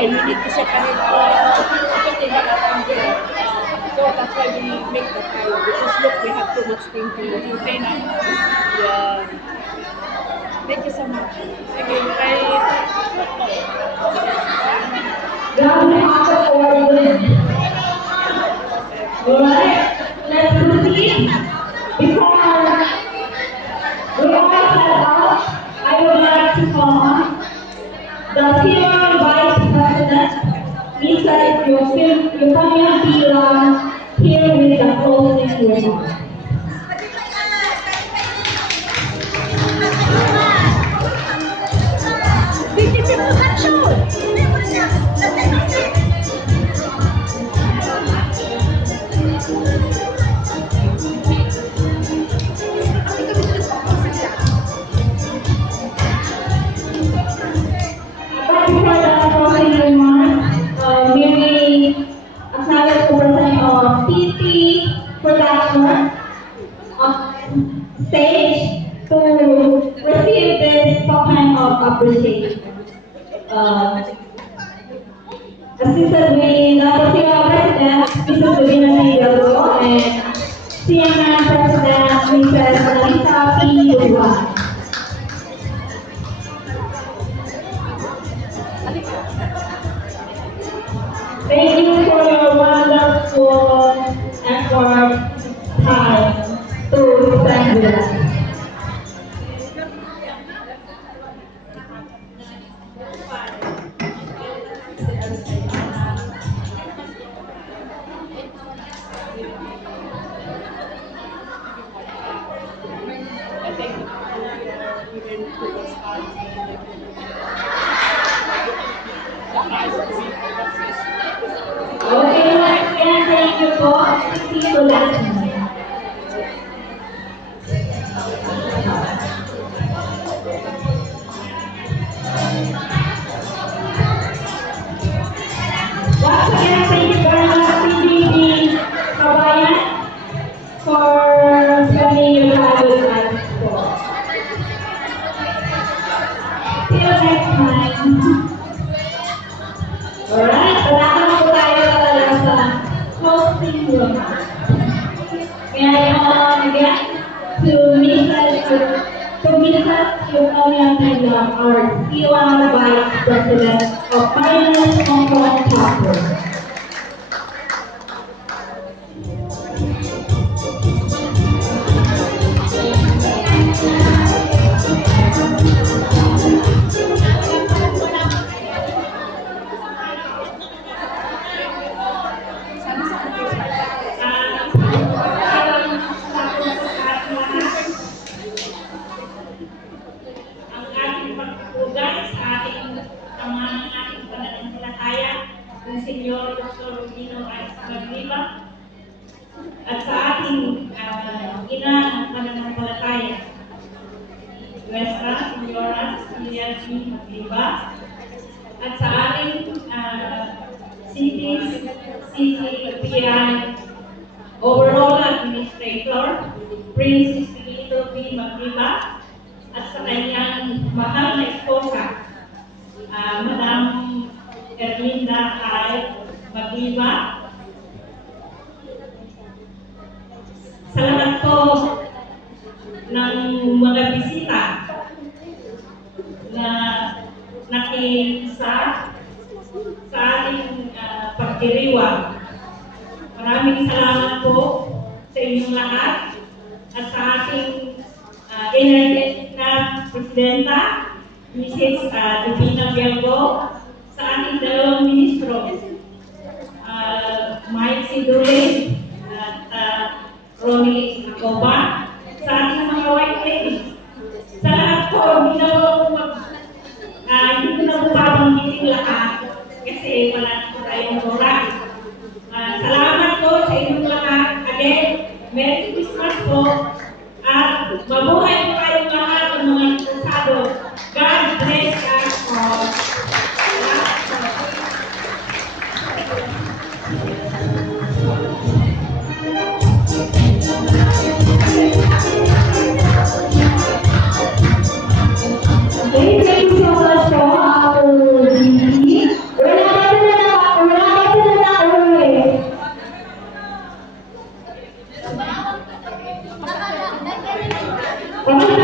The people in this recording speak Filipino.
And we need to separate because they have a there. So that's why we make the fire. Because look, we have too much thing to train up. Yeah. Thank you so much. Okay, bye. Alright, let's proceed. Before we all head out, I would like to call on the senior vice president, Mr. Euphemia Pila, here with the closing remarks. Stage to receive this token of appreciation. Assisted with the Senior President, Mrs. Divina Hidalgo, and CNN President, Mrs. Analisa P. Dugan. Thank you for your wonderful effort, time to stand with us. Okay, once again, thank you for see you last night. Once again, thank you very much, PBB Kabayan, for spending your time with us. Till next time. Alright, salamat po tayo talaga sa hosting room. May I call again to Mrs. Euphemia Pila, our C1 Vice President of Finance Hong Kong Chapter. Senyor Dr. Rufino S. Magliba at sa ating ina ng pananampalataya, Nuestra Señora Cecilia G. Magliba, at sa ating CCPI Overall Administrator, Princess Lito B. Magliba, at sa kanyang mahal na esposa, Madam Erlinda Ay Magliba. Sa lahat po ng mga bisita na nakisa sa ating pagdiriwang, maraming salamat po sa inyong lahat at sa ating energetic na Presidenta, Mrs. Divina Hidalgo, sa ating dalawang ministro, Mike Sidule at Ronnie Acoba, sa ating mga white ladies. Sa lahat po, hindi ko na po babanggitin lahat kasi wala na po tayong oras. Salamat po sa inyong lahat. Again, po. At mabuhay po kayong lahat ng mga interesado. God bless us all. Okay, thank you so much po, Rudy. Wala ka na ulit. Okay,